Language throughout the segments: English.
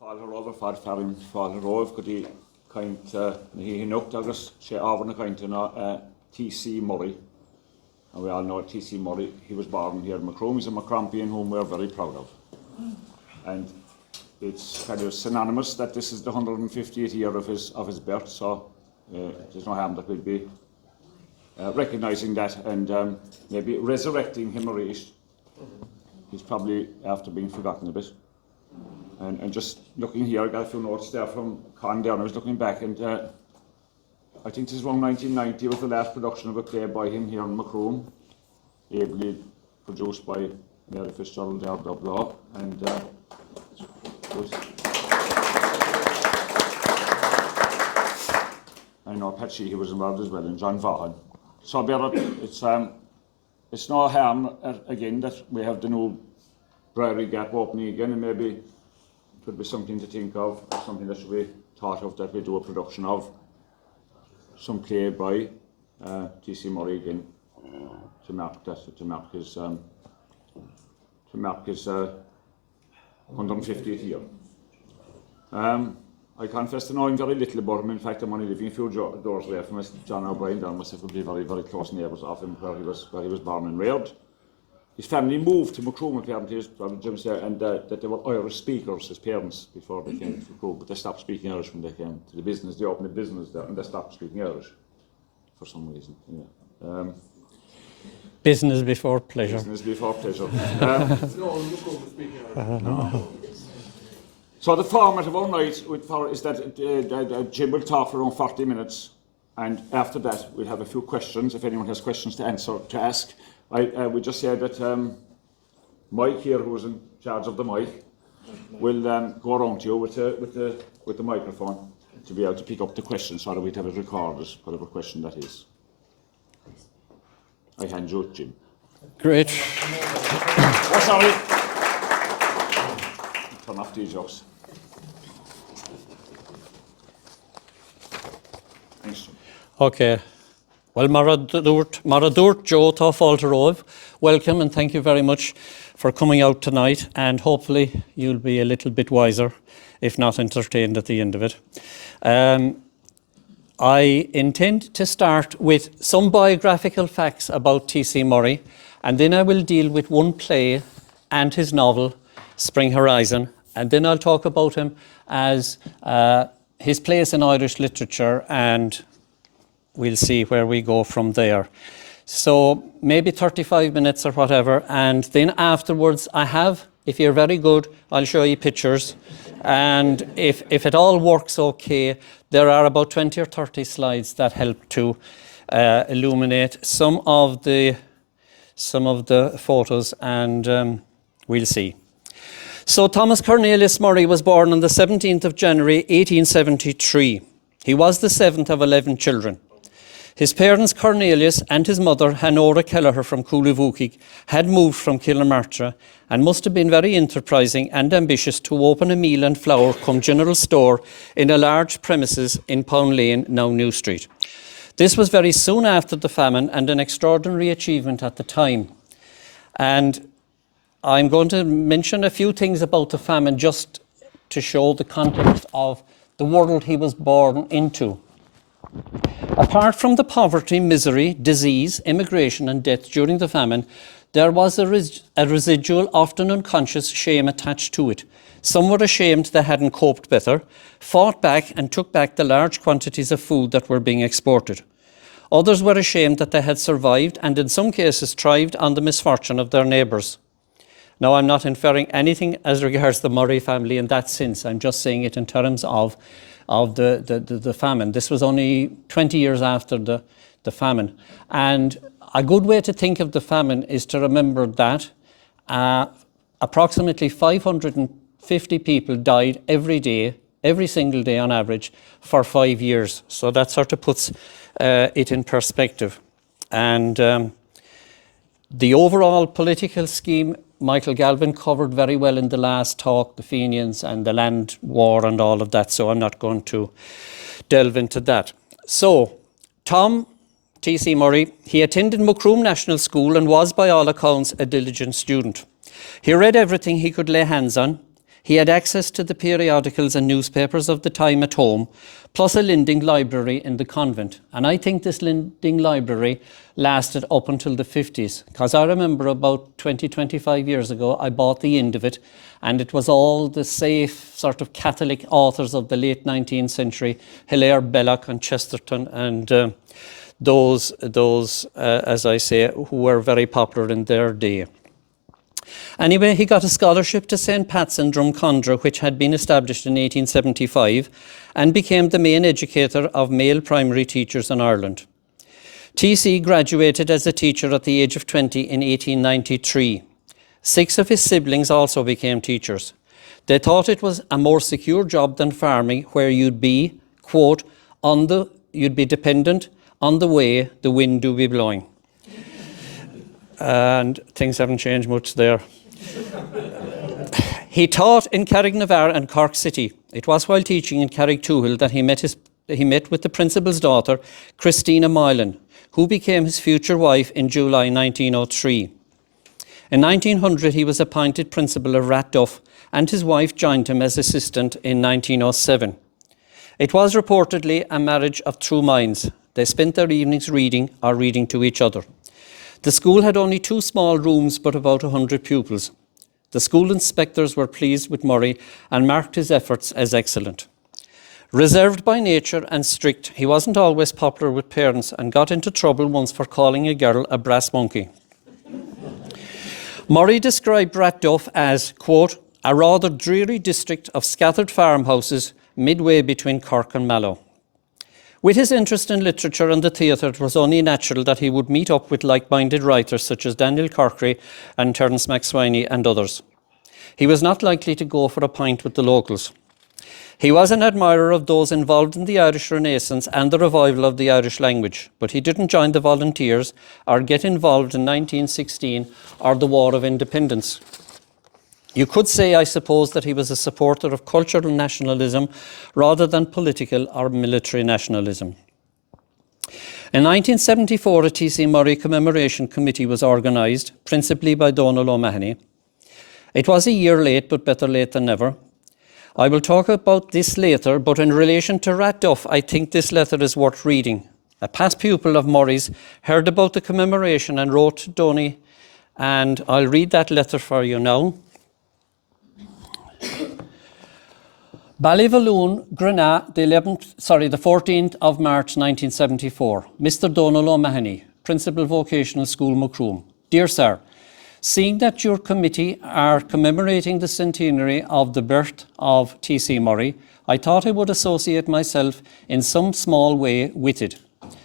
Fáilte over fad farin fáilte roimh go dtí caint hí nucht agus sé ábharna caint in T.C. Murray. And we all know T.C. Murray, he was born here in Macroom. He's a Macrompian whom we're very proud of. And it's kind of synonymous that this is the 150th year of his birth, so there's no harm that we'll be recognising that and maybe resurrecting him or He's probably after being forgotten a bit. And just looking here, I got a few notes there from Con down. I was looking back, and I think this is around 1990 was the last production of a play by him here in Macroom, ably produced by Mary Fitzgerald, blah, and I know Pat Sheehy was involved as well, and John Vaughan. So it's no harm again that we have the new Priory Gap opening again, and maybe it would be something to think of, something that should be thought of, that we do a production of some play by T.C. Murray again to mark his 150th year. I confess to knowing very little about him. In fact, I'm only living a few doors away from John O'Brien. Down myself would be very, very close neighbours of him where he was born and reared. His family moved to Macroom, apparently, and that they were Irish speakers, his parents, before they came to Macroom, but they stopped speaking Irish when they came to the business. They opened a business there, and they stopped speaking Irish for some reason. Yeah. Business before pleasure. Business before pleasure. No. So the format of our night is that Jim will talk for around 40 minutes, and after that we'll have a few questions. If anyone has questions to ask. I would just say that Mike here, who is in charge of the mic, will go around to you with the microphone to be able to pick up the questions, so that we'd have it recorded, whatever question that is. I hand you, Jim. Great. Oh, sorry. Turn off these jokes. Thanks, Jim. Okay. Well, Maradurt Joe Falterove, welcome and thank you very much for coming out tonight, and hopefully you'll be a little bit wiser, if not entertained at the end of it. I intend to start with some biographical facts about T.C. Murray, and then I will deal with one play and his novel, Spring Horizon, and then I'll talk about him as his place in Irish literature, and we'll see where we go from there. So maybe 35 minutes or whatever, and then afterwards if you're very good, I'll show you pictures, and if it all works okay, there are about 20 or 30 slides that help to illuminate some of the photos, and we'll see. So Thomas Cornelius Murray was born on the 17th of January 1873. He was the seventh of 11 children. His parents, Cornelius, and his mother, Honora Kelleher from Coolivookie, had moved from Kilnamartyra and must have been very enterprising and ambitious to open a meal and flour cum general store in a large premises in Pound Lane, now New Street. This was very soon after the famine and an extraordinary achievement at the time. And I'm going to mention a few things about the famine just to show the context of the world he was born into. Apart from the poverty, misery, disease, immigration and death during the famine, there was a residual, often unconscious shame attached to it. Some were ashamed they hadn't coped better, fought back and took back the large quantities of food that were being exported. Others were ashamed that they had survived and in some cases thrived on the misfortune of their neighbours. Now, I'm not inferring anything as regards the Murray family in that sense. I'm just saying it in terms of the famine. This was only 20 years after the famine. And a good way to think of the famine is to remember that approximately 550 people died every single day on average, for 5 years. So that sort of puts it in perspective. And the overall political scheme, Michael Galvin covered very well in the last talk, the Fenians and the land war and all of that, so I'm not going to delve into that. So, Tom T.C. Murray, he attended Macroom National School and was, by all accounts, a diligent student. He read everything he could lay hands on. He had access to the periodicals and newspapers of the time at home, plus a lending library in the convent. And I think this lending library lasted up until the 50s, because I remember about 25 years ago, I bought the end of it, and it was all the safe sort of Catholic authors of the late 19th century, Hilaire Belloc and Chesterton, and those, as I say, who were very popular in their day. Anyway, he got a scholarship to St. Pat's in Drumcondra, which had been established in 1875, and became the main educator of male primary teachers in Ireland. T.C. graduated as a teacher at the age of 20 in 1893. 6 of his siblings also became teachers. They thought it was a more secure job than farming, where you'd be, quote, you'd be dependent on the way the wind do be blowing. And things haven't changed much there. He taught in Carrignavar and Cork City. It was while teaching in Carrigtwohill that he met with the principal's daughter, Christina Moylan, who became his future wife in July 1903. In 1900, he was appointed principal of Ratduff, and his wife joined him as assistant in 1907. It was reportedly a marriage of true minds. They spent their evenings reading or reading to each other. The school had only 2 small rooms, but about 100 pupils. The school inspectors were pleased with Murray and marked his efforts as excellent. Reserved by nature and strict, he wasn't always popular with parents and got into trouble once for calling a girl a brass monkey. Murray described Ratduff as, quote, a rather dreary district of scattered farmhouses midway between Cork and Mallow. With his interest in literature and the theatre, it was only natural that he would meet up with like-minded writers such as Daniel Corkery and Terence MacSwiney and others. He was not likely to go for a pint with the locals. He was an admirer of those involved in the Irish Renaissance and the revival of the Irish language, but he didn't join the Volunteers or get involved in 1916 or the War of Independence. You could say, I suppose, that he was a supporter of cultural nationalism rather than political or military nationalism. In 1974, a T.C. Murray Commemoration Committee was organised, principally by Donal O'Mahony. It was a year late, but better late than never. I will talk about this later, but in relation to Ratduff, I think this letter is worth reading. A past pupil of Murray's heard about the commemoration and wrote to Donny, and I'll read that letter for you now. Ballyvalloon, Grenagh, the 14th of March 1974. Mr. Donal O'Mahony, Principal Vocational School, Macroom. Dear Sir, seeing that your committee are commemorating the centenary of the birth of T.C. Murray, I thought I would associate myself in some small way with it.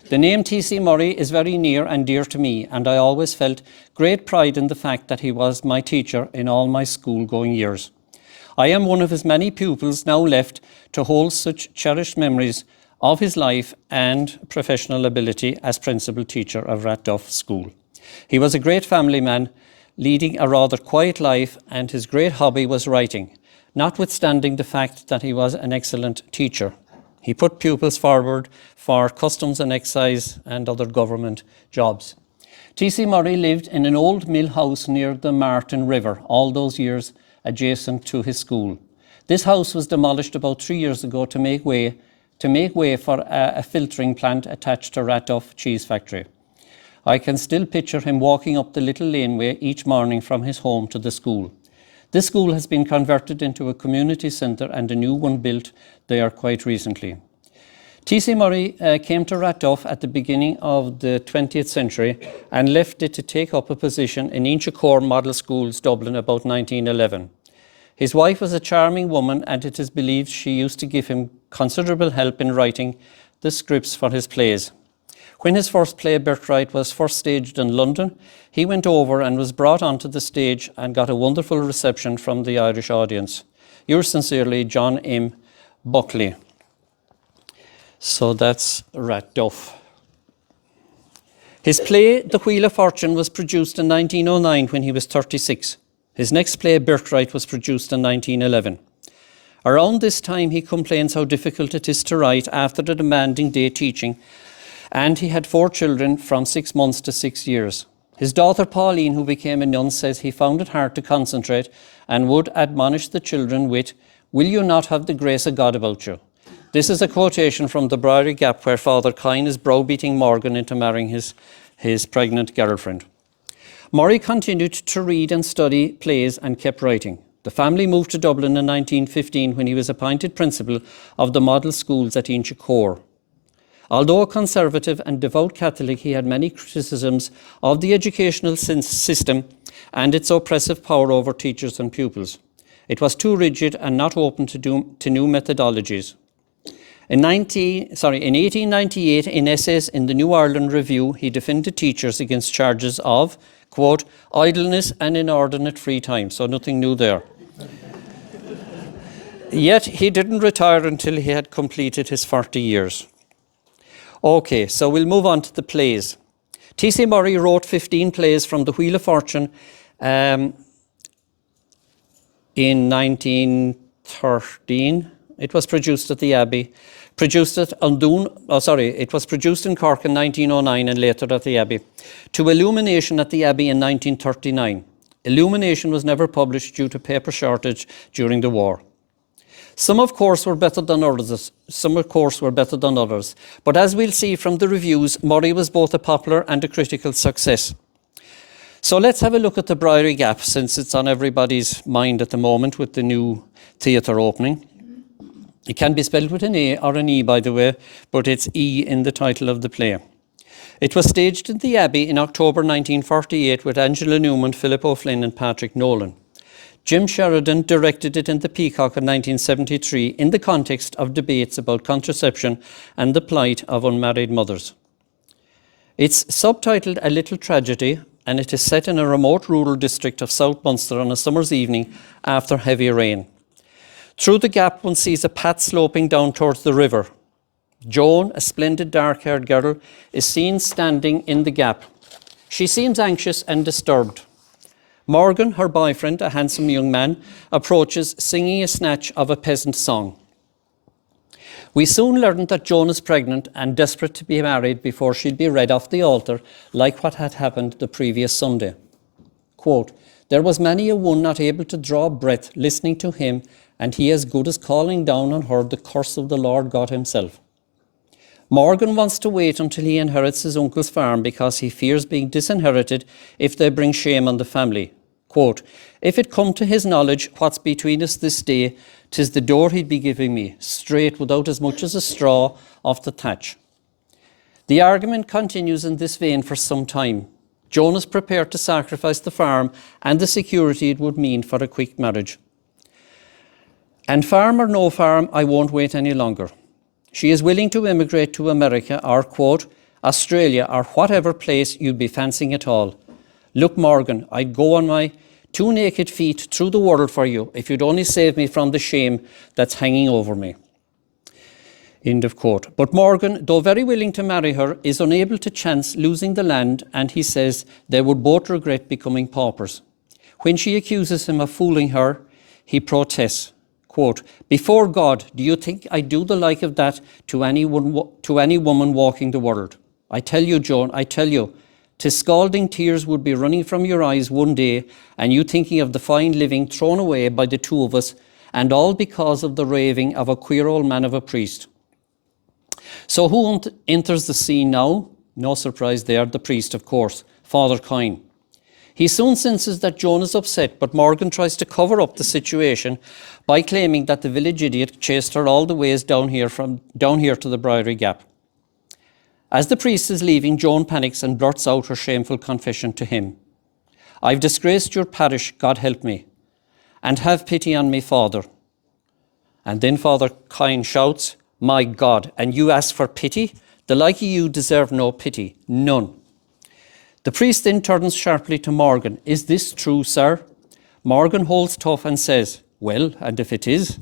The name T.C. Murray is very near and dear to me, and I always felt great pride in the fact that he was my teacher in all my school-going years. I am one of his many pupils now left to hold such cherished memories of his life and professional ability as principal teacher of Ratduff School. He was a great family man, leading a rather quiet life, and his great hobby was writing, notwithstanding the fact that he was an excellent teacher. He put pupils forward for customs and excise and other government jobs. T.C. Murray lived in an old mill house near the Martin River all those years adjacent to his school. This house was demolished about 3 years ago to make way for a filtering plant attached to Ratduff Cheese Factory. I can still picture him walking up the little laneway each morning from his home to the school. This school has been converted into a community centre and a new one built there quite recently. T.C. Murray came to Ratduff at the beginning of the 20th century and left it to take up a position in Inchicore Model Schools, Dublin, about 1911. His wife was a charming woman, and it is believed she used to give him considerable help in writing the scripts for his plays. When his first play, Birthright, was first staged in London, he went over and was brought onto the stage and got a wonderful reception from the Irish audience. Yours sincerely, John M. Buckley. So that's Ratduff. His play, The Wheel of Fortune, was produced in 1909 when he was 36. His next play, Birthright, was produced in 1911. Around this time, he complains how difficult it is to write after the demanding day teaching, and he had 4 children from 6 months to 6 years. His daughter Pauline, who became a nun, says he found it hard to concentrate and would admonish the children with, "Will you not have the grace of God about you?" This is a quotation from the Briery Gap where Father Coyne is browbeating Morgan into marrying his pregnant girlfriend. Murray continued to read and study plays and kept writing. The family moved to Dublin in 1915 when he was appointed principal of the model schools at Inchicore. Although a conservative and devout Catholic, he had many criticisms of the educational system and its oppressive power over teachers and pupils. It was too rigid and not open to new methodologies. In 1898, in essays in the New Ireland Review, he defended teachers against charges of, quote, idleness and inordinate free time. So nothing new there. Yet he didn't retire until he had completed his 40 years. Okay, so we'll move on to the plays. T.C. Murray wrote 15 plays from the Wheel of Fortune in 1913. It was produced at the Abbey. It was produced in Cork in 1909 and later at the Abbey. To Illumination at the Abbey in 1939. Illumination was never published due to paper shortage during the war. Some, of course, were better than others. But as we'll see from the reviews, Murray was both a popular and a critical success. So let's have a look at the Briery Gap, since it's on everybody's mind at the moment with the new theatre opening. It can be spelled with an A or an E, by the way, but it's E in the title of the play. It was staged in the Abbey in October 1948 with Angela Newman, Philip O'Flynn and Patrick Nolan. Jim Sheridan directed it in the Peacock in 1973 in the context of debates about contraception and the plight of unmarried mothers. It's subtitled A Little Tragedy, and it is set in a remote rural district of South Munster on a summer's evening after heavy rain. Through the gap, one sees a path sloping down towards the river. Joan, a splendid dark-haired girl, is seen standing in the gap. She seems anxious and disturbed. Morgan, her boyfriend, a handsome young man, approaches singing a snatch of a peasant song. We soon learn that Joan is pregnant and desperate to be married before she'd be read off the altar, like what had happened the previous Sunday. Quote, there was many a one not able to draw breath listening to him, and he as good as calling down on her the curse of the Lord God himself. Morgan wants to wait until he inherits his uncle's farm because he fears being disinherited if they bring shame on the family. Quote, if it come to his knowledge what's between us this day, 'tis the door he'd be giving me, straight without as much as a straw off the thatch. The argument continues in this vein for some time. Joan is prepared to sacrifice the farm and the security it would mean for a quick marriage. And farm or no farm, I won't wait any longer. She is willing to immigrate to America or, quote, Australia or whatever place you'd be fancying at all. Look, Morgan, I'd go on my 2 naked feet through the world for you if you'd only save me from the shame that's hanging over me. End of quote. But Morgan, though very willing to marry her, is unable to chance losing the land, and he says they would both regret becoming paupers. When she accuses him of fooling her, he protests. Quote, before God, do you think I do the like of that to any woman walking the world? I tell you, Joan, I tell you, 'tis scalding tears would be running from your eyes one day, and you thinking of the fine living thrown away by the two of us, and all because of the raving of a queer old man of a priest. So who enters the scene now? No surprise there, the priest, of course, Father Coyne. He soon senses that Joan is upset, but Morgan tries to cover up the situation by claiming that the village idiot chased her all the ways down here to the Briery Gap. As the priest is leaving, Joan panics and blurts out her shameful confession to him. I've disgraced your parish, God help me, and have pity on me, Father. And then Father Coyne shouts, my God, and you ask for pity? The like of you deserve no pity, none. The priest then turns sharply to Morgan. Is this true, sir? Morgan holds tough and says, well, and if it is?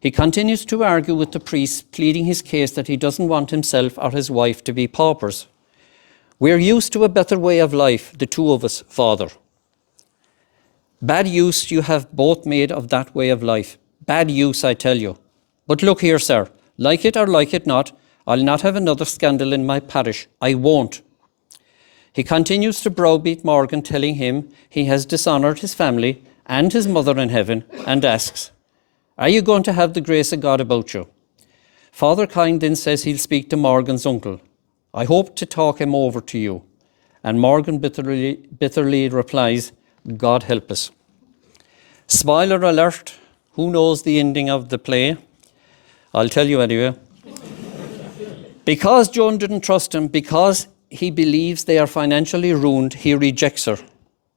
He continues to argue with the priest, pleading his case that he doesn't want himself or his wife to be paupers. We're used to a better way of life, the two of us, Father. Bad use you have both made of that way of life. Bad use, I tell you. But look here, sir, like it or like it not, I'll not have another scandal in my parish. I won't. He continues to browbeat Morgan, telling him he has dishonoured his family and his mother in heaven, and asks, "Are you going to have the grace of God about you?" Father Kind then says he'll speak to Morgan's uncle. "I hope to talk him over to you." And Morgan bitterly replies, "God help us." Spoiler alert, who knows the ending of the play? I'll tell you anyway. Because Joan didn't trust him, because he believes they are financially ruined, he rejects her.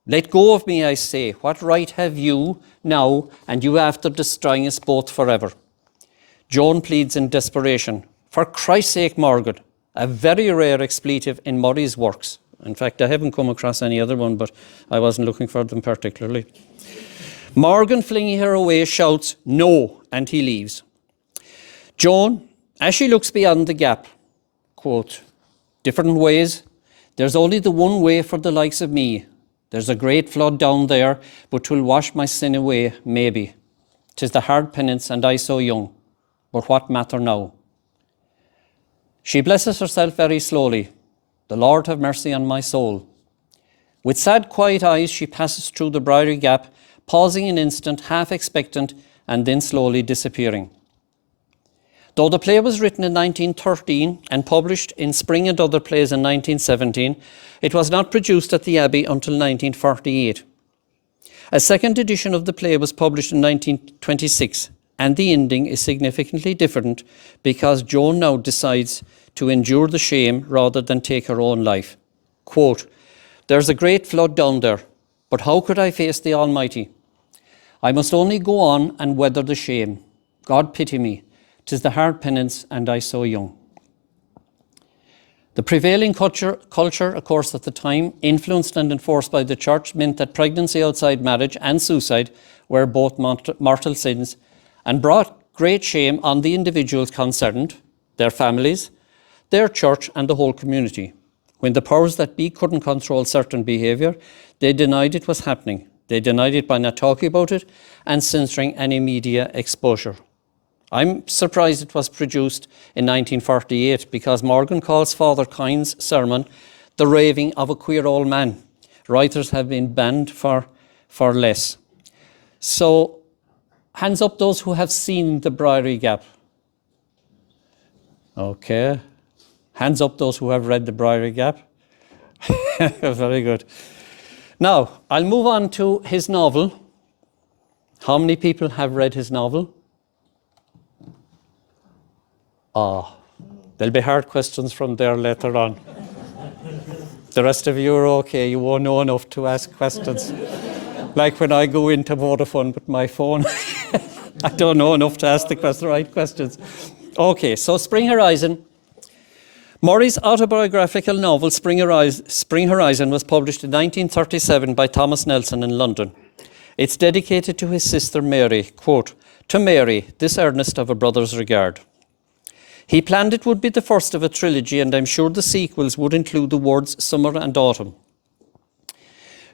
"Let go of me, I say. What right have you now, and you after destroying us both forever?" Joan pleads in desperation, "For Christ's sake, Morgan," a very rare expletive in Murray's works. In fact, I haven't come across any other one, but I wasn't looking for them particularly. Morgan, flinging her away, shouts, "No," and he leaves. Joan, as she looks beyond the gap, quote, "Different ways. There's only the one way for the likes of me. There's a great flood down there, but 'twill wash my sin away, maybe. 'Tis the hard penance, and I so young. But what matter now?" She blesses herself very slowly. "The Lord have mercy on my soul." With sad, quiet eyes, she passes through the Briery Gap, pausing an instant, half expectant, and then slowly disappearing. Though the play was written in 1913 and published in Spring and Other Plays in 1917, it was not produced at the Abbey until 1948. A second edition of the play was published in 1926, and the ending is significantly different because Joan now decides to endure the shame rather than take her own life. Quote, "There's a great flood down there, but how could I face the Almighty? I must only go on and weather the shame. God pity me. 'Tis the hard penance, and I so young." The prevailing culture, of course, at the time, influenced and enforced by the church, meant that pregnancy outside marriage and suicide were both mortal sins and brought great shame on the individuals concerned, their families, their church, and the whole community. When the powers that be couldn't control certain behaviour, they denied it was happening. They denied it by not talking about it and censoring any media exposure. I'm surprised it was produced in 1948 because Morgan calls Father Kind's sermon the raving of a queer old man. Writers have been banned for less. So, hands up those who have seen the Briery Gap. Okay. Hands up those who have read the Briery Gap. Very good. Now, I'll move on to his novel. How many people have read his novel? There'll be hard questions from there later on. The rest of you are okay. You won't know enough to ask questions. Like when I go into Vodafone with my phone, I don't know enough to ask the right questions. Okay, so Spring Horizon. Murray's autobiographical novel Spring Horizon was published in 1937 by Thomas Nelson in London. It's dedicated to his sister Mary. Quote, "To Mary, this earnest of a brother's regard." He planned it would be the first of a trilogy, and I'm sure the sequels would include the words summer and autumn.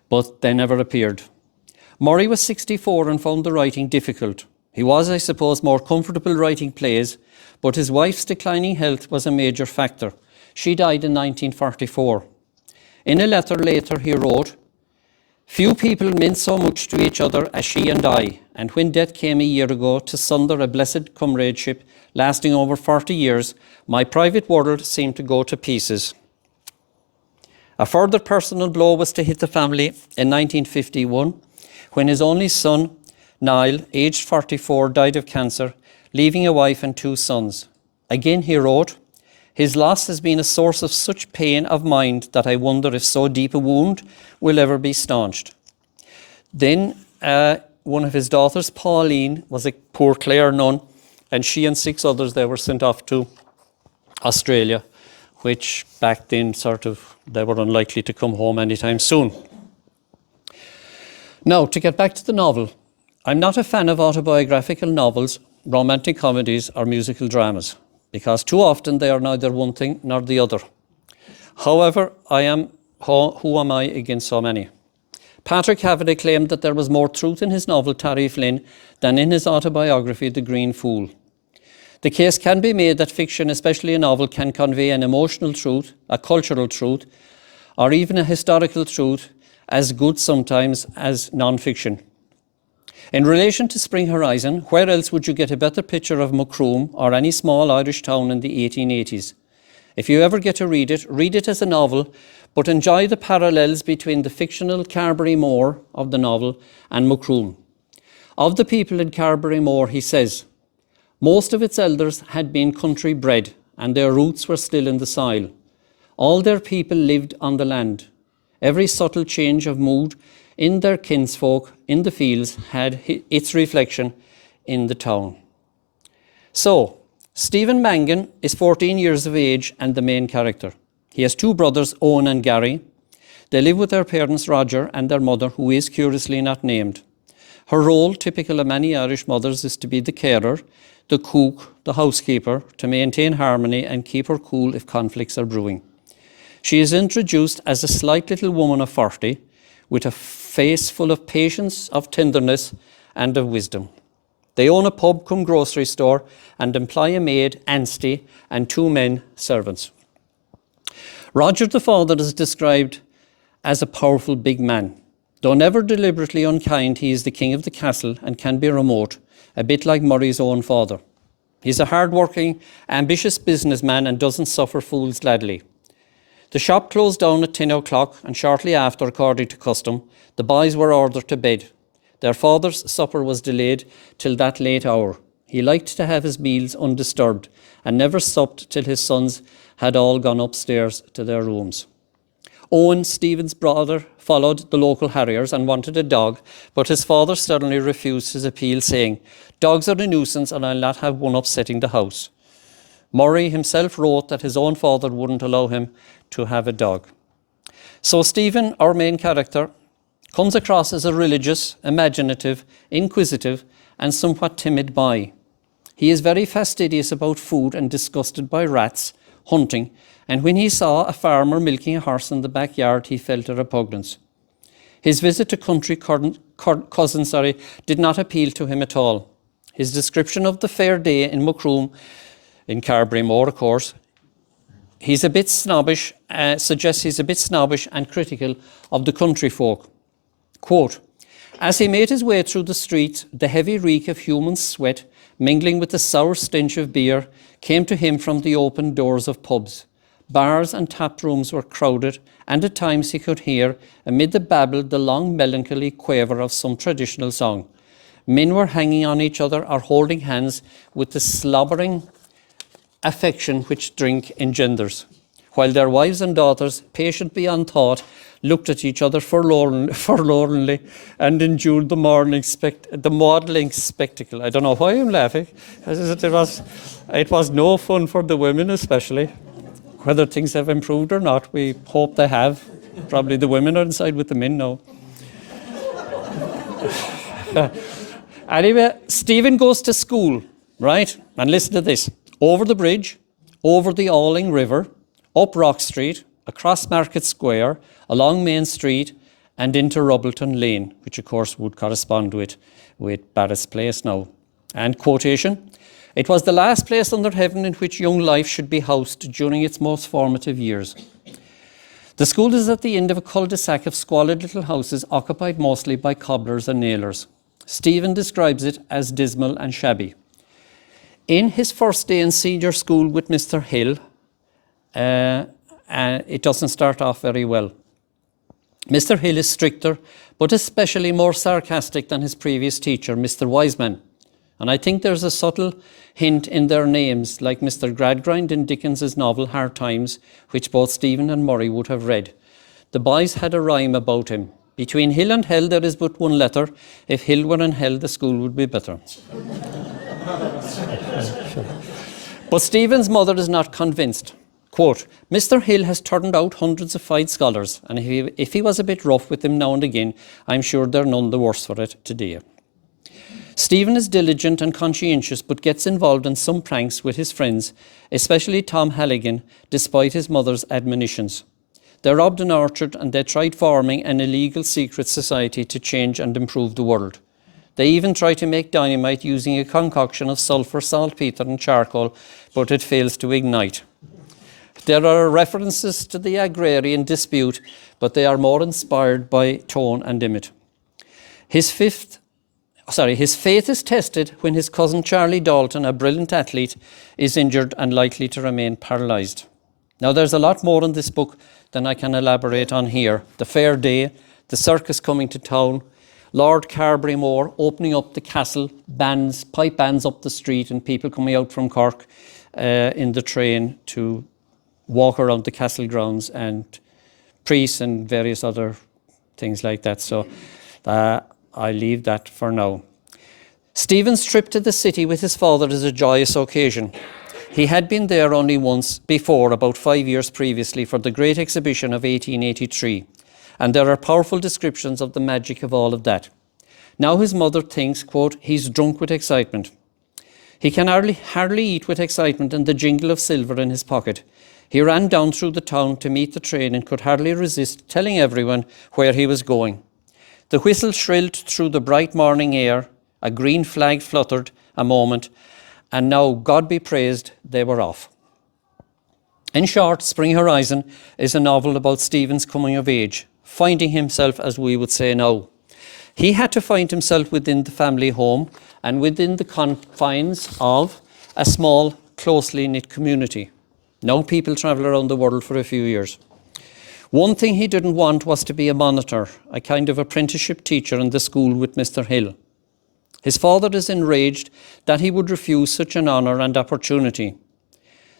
But they never appeared. Murray was 64 and found the writing difficult. He was, I suppose, more comfortable writing plays, but his wife's declining health was a major factor. She died in 1944. In a letter later, he wrote, "Few people meant so much to each other as she and I, and when death came a year ago to sunder a blessed comradeship lasting over 40 years, my private world seemed to go to pieces." A further personal blow was to hit the family in 1951, when his only son, Niall, aged 44, died of cancer, leaving a wife and 2 sons. Again he wrote, "His loss has been a source of such pain of mind that I wonder if so deep a wound will ever be staunched." Then one of his daughters, Pauline, was a poor Clare nun, and she and 6 others, they were sent off to Australia, which back then they were unlikely to come home anytime soon. Now, to get back to the novel, I'm not a fan of autobiographical novels, romantic comedies, or musical dramas, because too often they are neither one thing nor the other. However, who am I against so many? Patrick Cavaday claimed that there was more truth in his novel Tarry Flynn than in his autobiography The Green Fool. The case can be made that fiction, especially a novel, can convey an emotional truth, a cultural truth, or even a historical truth as good sometimes as non-fiction. In relation to Spring Horizon, where else would you get a better picture of Macroom or any small Irish town in the 1880s? If you ever get to read it as a novel, but enjoy the parallels between the fictional Carberry Moor of the novel and Macroom. Of the people in Carberry Moor, he says, most of its elders had been country bred, and their roots were still in the soil. All their people lived on the land. Every subtle change of mood in their kinsfolk in the fields had its reflection in the town. So, Stephen Mangan is 14 years of age and the main character. He has two brothers, Owen and Gary. They live with their parents, Roger, and their mother, who is curiously not named. Her role, typical of many Irish mothers, is to be the carer, the cook, the housekeeper, to maintain harmony and keep her cool if conflicts are brewing. She is introduced as a slight little woman of 40, with a face full of patience, of tenderness, and of wisdom. They own a pub cum grocery store and employ a maid, Ansty, and two men servants. Roger the father is described as a powerful big man. Though never deliberately unkind, he is the king of the castle and can be remote, a bit like Murray's own father. He's a hard-working, ambitious businessman and doesn't suffer fools gladly. The shop closed down at 10 o'clock, and shortly after, according to custom, the boys were ordered to bed. Their father's supper was delayed till that late hour. He liked to have his meals undisturbed and never supped till his sons had all gone upstairs to their rooms. Owen, Stephen's brother, followed the local harriers and wanted a dog, but his father sternly refused his appeal, saying, "Dogs are a nuisance and I'll not have one upsetting the house." Murray himself wrote that his own father wouldn't allow him to have a dog. So Stephen, our main character, comes across as a religious, imaginative, inquisitive, and somewhat timid boy. He is very fastidious about food and disgusted by rats, hunting, and when he saw a farmer milking a horse in the backyard, he felt a repugnance. His visit to country cousin did not appeal to him at all. His description of the fair day in Macroom, in Carberry Moor, of course, suggests he's a bit snobbish and critical of the country folk. Quote, as he made his way through the streets, the heavy reek of human sweat, mingling with the sour stench of beer, came to him from the open doors of pubs. Bars and tap rooms were crowded, and at times he could hear, amid the babble, the long melancholy quaver of some traditional song. Men were hanging on each other or holding hands with the slobbering affection which drink engenders, while their wives and daughters, patient beyond thought, looked at each other forlornly and endured the maudlin spectacle. I don't know why I'm laughing. It was no fun for the women especially. Whether things have improved or not, we hope they have. Probably the women are inside with the men now. Anyway, Stephen goes to school, right? And listen to this. Over the bridge, over the Alling River, up Rock Street, across Market Square, along Main Street, and into Rubbleton Lane, which of course would correspond with Barrett's Place now. And quotation, it was the last place under heaven in which young life should be housed during its most formative years. The school is at the end of a cul-de-sac of squalid little houses occupied mostly by cobblers and nailers. Stephen describes it as dismal and shabby. In his first day in senior school with Mr. Hill, it doesn't start off very well. Mr. Hill is stricter, but especially more sarcastic than his previous teacher, Mr. Wiseman. And I think there's a subtle hint in their names, like Mr. Gradgrind in Dickens's novel Hard Times, which both Stephen and Murray would have read. The boys had a rhyme about him. Between hill and hell there is but one letter. If hill were in hell, the school would be better. But Stephen's mother is not convinced. Quote, Mr. Hill has turned out hundreds of fine scholars, and if he was a bit rough with them now and again, I'm sure they're none the worse for it today. Stephen is diligent and conscientious, but gets involved in some pranks with his friends, especially Tom Halligan, despite his mother's admonitions. They robbed an orchard and they tried forming an illegal secret society to change and improve the world. They even try to make dynamite using a concoction of sulphur, saltpeter and charcoal, but it fails to ignite. There are references to the agrarian dispute, but they are more inspired by tone and image. His faith is tested when his cousin Charlie Dalton, a brilliant athlete, is injured and likely to remain paralysed. Now, there's a lot more in this book than I can elaborate on here. The fair day, the circus coming to town, Lord Carberry Moore opening up the castle, pipe bands up the street, and people coming out from Cork in the train to walk around the castle grounds, and priests and various other things like that. So I leave that for now. Stephen's trip to the city with his father is a joyous occasion. He had been there only once before, about 5 years previously, for the Great Exhibition of 1883. And there are powerful descriptions of the magic of all of that. Now his mother thinks, quote, he's drunk with excitement. He can hardly eat with excitement and the jingle of silver in his pocket. He ran down through the town to meet the train and could hardly resist telling everyone where he was going. The whistle shrilled through the bright morning air, a green flag fluttered a moment, and now, God be praised, they were off. In short, Spring Horizon is a novel about Stephen's coming of age, finding himself, as we would say now. He had to find himself within the family home and within the confines of a small, closely knit community. Now people travel around the world for a few years. One thing he didn't want was to be a monitor, a kind of apprenticeship teacher in the school with Mr. Hill. His father is enraged that he would refuse such an honour and opportunity.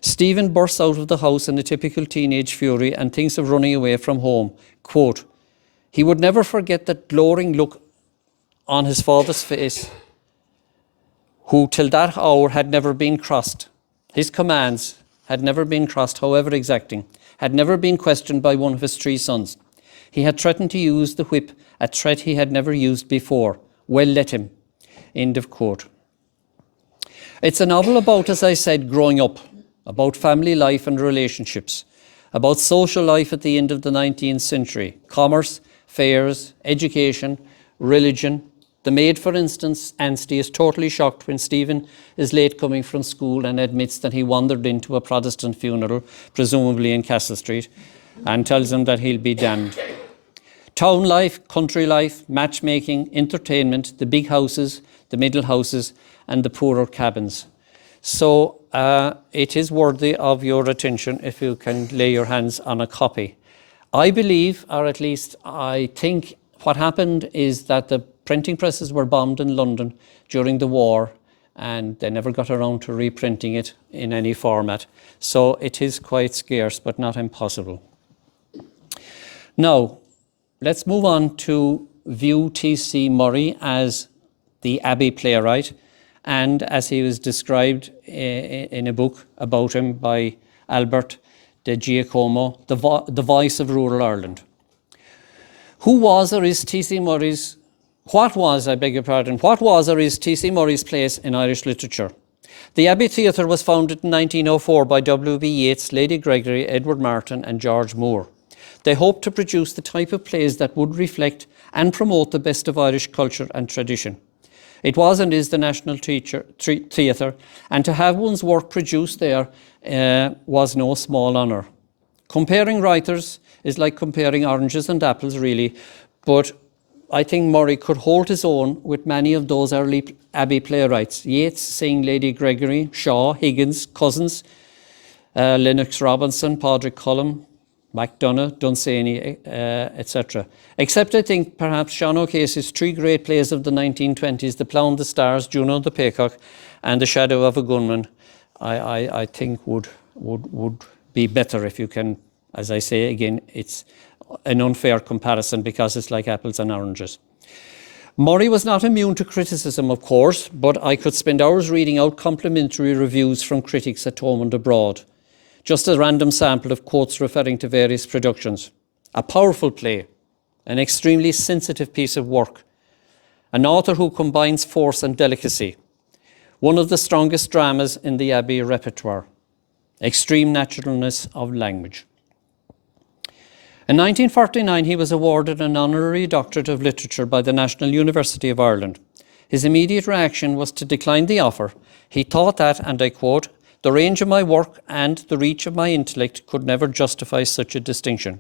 Stephen bursts out of the house in a typical teenage fury and thinks of running away from home. Quote, he would never forget that glowering look on his father's face, who till that hour had never been crossed. His commands had never been crossed, however exacting, had never been questioned by one of his 3 sons. He had threatened to use the whip, a threat he had never used before. Well, let him. End of quote. It's a novel about, as I said, growing up, about family life and relationships, about social life at the end of the 19th century, commerce, fairs, education, religion. The maid, for instance, Anstey, is totally shocked when Stephen is late coming from school and admits that he wandered into a Protestant funeral, presumably in Castle Street, and tells him that he'll be damned. Town life, country life, matchmaking, entertainment, the big houses, the middle houses, and the poorer cabins. So it is worthy of your attention if you can lay your hands on a copy. I believe, or at least I think, what happened is that the printing presses were bombed in London during the war, and they never got around to reprinting it in any format. So it is quite scarce, but not impossible. Now, let's move on to view T.C. Murray as the Abbey playwright, and as he was described in a book about him by Albert de Giacomo, the voice of rural Ireland. What was or is T.C. Murray's place in Irish literature? The Abbey Theatre was founded in 1904 by W.B. Yeats, Lady Gregory, Edward Martyn and George Moore. They hoped to produce the type of plays that would reflect and promote the best of Irish culture and tradition. It was and is the national theatre, and to have one's work produced there was no small honour. Comparing writers is like comparing oranges and apples, really, but I think Murray could hold his own with many of those early Abbey playwrights. Yeats, seeing Lady Gregory, Shaw, Higgins, Cousins, Lennox Robinson, Padraig Cullum, MacDonagh, Dunsany, etc. Except I think perhaps Sean O'Casey's 3 great plays of the 1920s, The Plough and the Stars, Juno and the Peacock, and The Shadow of a Gunman, I think would be better if you can, as I say again, it's an unfair comparison because it's like apples and oranges. Murray was not immune to criticism, of course, but I could spend hours reading out complimentary reviews from critics at home and abroad. Just a random sample of quotes referring to various productions. A powerful play, an extremely sensitive piece of work, an author who combines force and delicacy, one of the strongest dramas in the Abbey repertoire, extreme naturalness of language. In 1949, he was awarded an honorary doctorate of literature by the National University of Ireland. His immediate reaction was to decline the offer. He thought that, and I quote, The range of my work and the reach of my intellect could never justify such a distinction.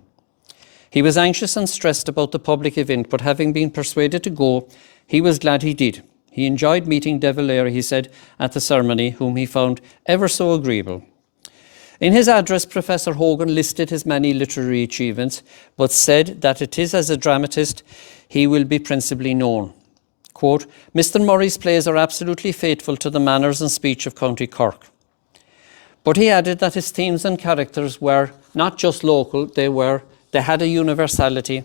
He was anxious and stressed about the public event, but having been persuaded to go, he was glad he did. He enjoyed meeting De Valera, he said, at the ceremony, whom he found ever so agreeable. In his address, Professor Hogan listed his many literary achievements, but said that it is as a dramatist he will be principally known. Quote, Mr. Murray's plays are absolutely faithful to the manners and speech of County Cork. But he added that his themes and characters were not just local, they had a universality,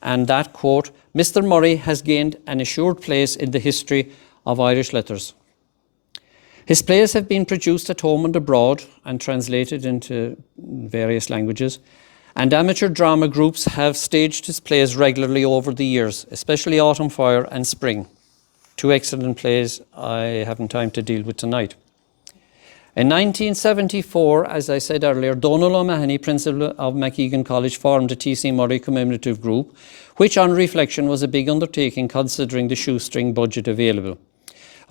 and that, quote, Mr. Murray has gained an assured place in the history of Irish letters. His plays have been produced at home and abroad and translated into various languages, and amateur drama groups have staged his plays regularly over the years, especially Autumn Fire and Spring. Two excellent plays I haven't time to deal with tonight. In 1974, as I said earlier, Donal O'Mahony, principal of Mackegan College, formed a T.C. Murray commemorative group, which on reflection was a big undertaking considering the shoestring budget available.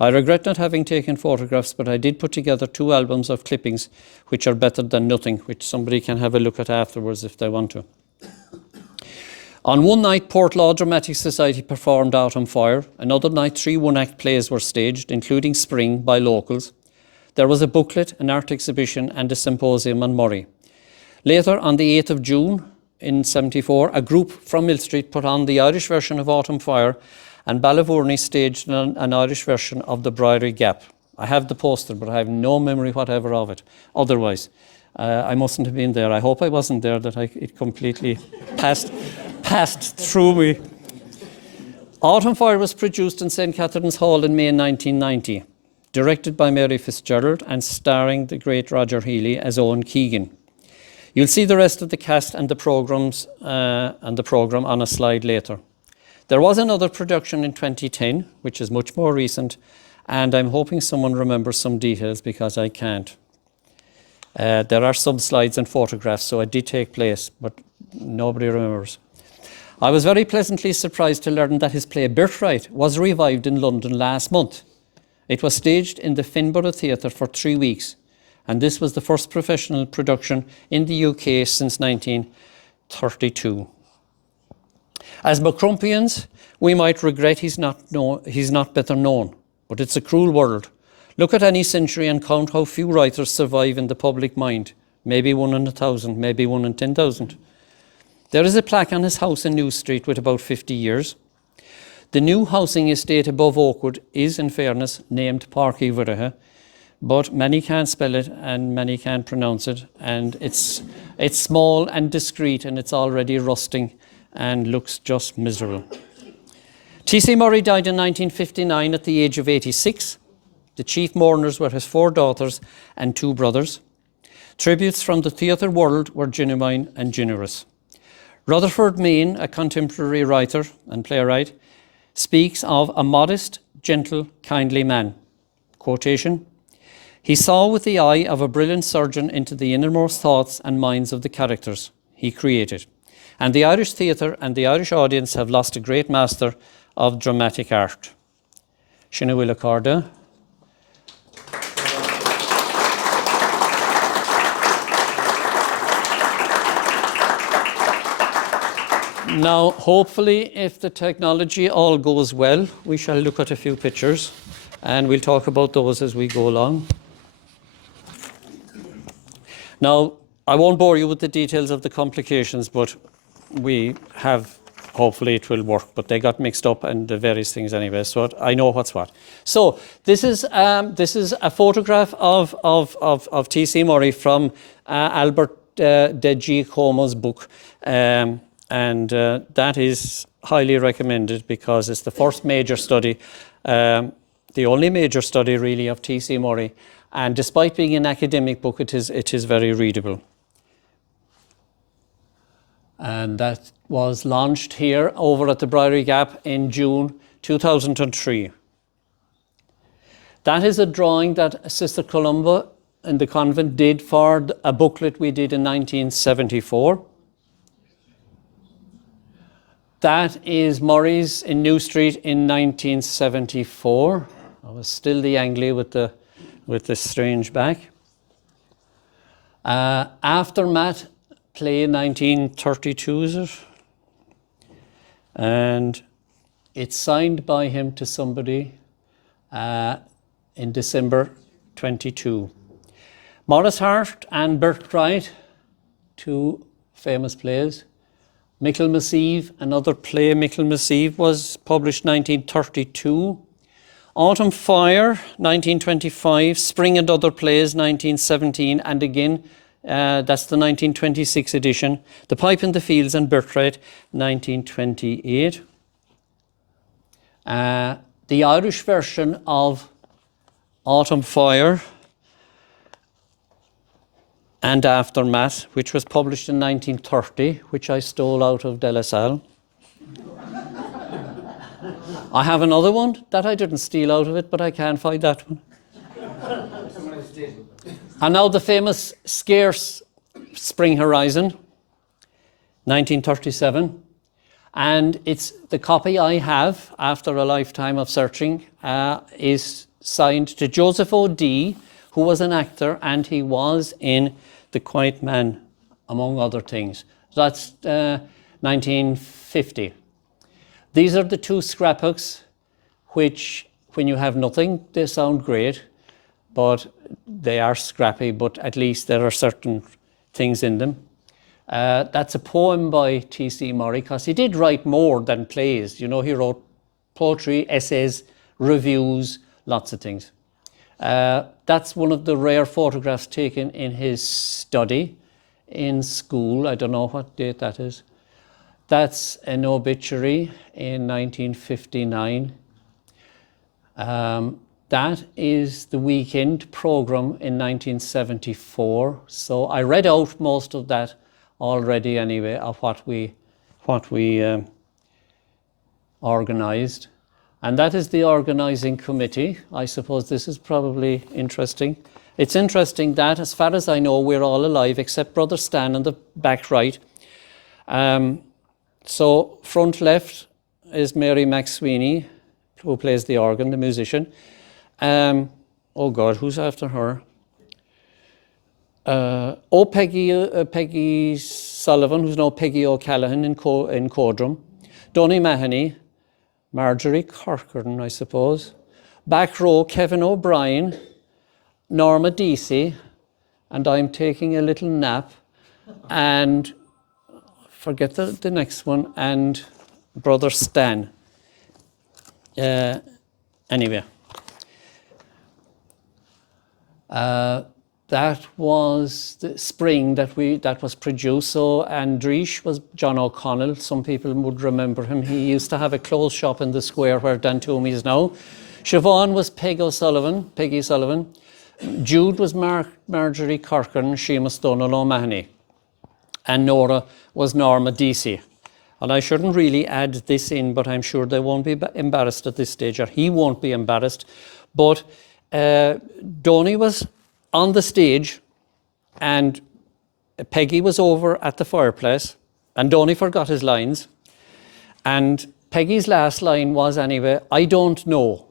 I regret not having taken photographs, but I did put together 2 albums of clippings, which are better than nothing, which somebody can have a look at afterwards if they want to. On one night, Portlaw Dramatic Society performed Autumn Fire. Another night, 3 one-act plays were staged, including Spring by locals. There was a booklet, an art exhibition, and a symposium on Murray. Later, on the 8th of June in '74, a group from Mill Street put on the Irish version of Autumn Fire, and Ballyvourney staged an Irish version of The Briary Gap. I have the poster, but I have no memory whatever of it. Otherwise, I mustn't have been there. I hope I wasn't there, that it completely passed through me. Autumn Fire was produced in St. Catherine's Hall in May 1990, directed by Mary Fitzgerald and starring the great Roger Healy as Owen Keegan. You'll see the rest of the cast and the programme on a slide later. There was another production in 2010, which is much more recent, and I'm hoping someone remembers some details because I can't. There are some slides and photographs, so it did take place, but nobody remembers. I was very pleasantly surprised to learn that his play Birthright was revived in London last month. It was staged in the Finborough Theatre for 3 weeks, and this was the first professional production in the UK since 1932. As Macrumpians, we might regret he's not better known, but it's a cruel world. Look at any century and count how few writers survive in the public mind. Maybe 1 in 1,000, maybe 1 in 10,000. There is a plaque on his house in New Street with about 50 years. The new housing estate above Oakwood is, in fairness, named Parky Viraha, but many can't spell it and many can't pronounce it, and it's small and discreet, and it's already rusting and looks just miserable. T.C. Murray died in 1959 at the age of 86. The chief mourners were his 4 daughters and 2 brothers. Tributes from the theatre world were genuine and generous. Rutherford Mean, a contemporary writer and playwright, speaks of a modest, gentle, kindly man. Quotation, he saw with the eye of a brilliant surgeon into the innermost thoughts and minds of the characters he created. And the Irish theatre and the Irish audience have lost a great master of dramatic art. Sinna bhfuil Accorda. Now, hopefully, if the technology all goes well, we shall look at a few pictures and we'll talk about those as we go along. Now, I won't bore you with the details of the complications, but we have, hopefully it will work, but they got mixed up and the various things anyway, so I know what's what. So this is a photograph of T.C. Murray from Albert De Giacomo's book, and that is highly recommended because it's the first major study, the only major study really of T.C. Murray, and despite being an academic book, it is very readable. And that was launched here over at the Briary Gap in June 2003. That is a drawing that Sister Columba in the convent did for a booklet we did in 1974. That is Murray's in New Street in 1974. I was still the Anglia with the strange back. Aftermath play 1932, is it? And it's signed by him to somebody in December 22. Morris Hart and Bertrand, two famous plays. Michaelmas Eve, another play. Michaelmas Eve was published 1932. Autumn Fire, 1925. Spring and Other Plays, 1917. And again, that's the 1926 edition. The Pipe in the Fields and Bertrand, 1928. The Irish version of Autumn Fire and Aftermath, which was published in 1930, which I stole out of De La Salle. I have another one that I didn't steal out of it, but I can't find that one. And now the famous Scarce Spring Horizon, 1937. And it's the copy I have, after a lifetime of searching, is signed to Joseph O'Dea, who was an actor, and he was in The Quiet Man, among other things. That's 1950. These are the two scrapbooks which, when you have nothing, they sound great, but they are scrappy, but at least there are certain things in them. That's a poem by T.C. Murray, because he did write more than plays. You know, he wrote poetry, essays, reviews, lots of things. That's one of the rare photographs taken in his study in school. I don't know what date that is. That's an obituary in 1959. That is the weekend program in 1974. So I read out most of that already anyway, of what we organised. And that is the organising committee. I suppose this is probably interesting. It's interesting that, as far as I know, we're all alive except Brother Stan on the back right. So front left is Mary McSweeney, who plays the organ, the musician. Oh God, who's after her? Peggy Sullivan, who's now Peggy O'Callaghan in Codrum. Donny Mahoney, Marjorie Corcoran, I suppose. Back row, Kevin O'Brien, Norma Deasy, and I'm taking a little nap, and forget the next one, and Brother Stan. Anyway. That was the spring that was produced. So Andrish was John O'Connell. Some people would remember him. He used to have a clothes shop in the square where Dan Toomey is now. Siobhan was Peggy Sullivan. Jude was Marjorie Corcoran, Seamus Donald O'Mahony. And Nora was Norma Deasy. And I shouldn't really add this in, but I'm sure they won't be embarrassed at this stage, or he won't be embarrassed. But Donny was on the stage and Peggy was over at the fireplace and Donny forgot his lines. And Peggy's last line was anyway, I don't know.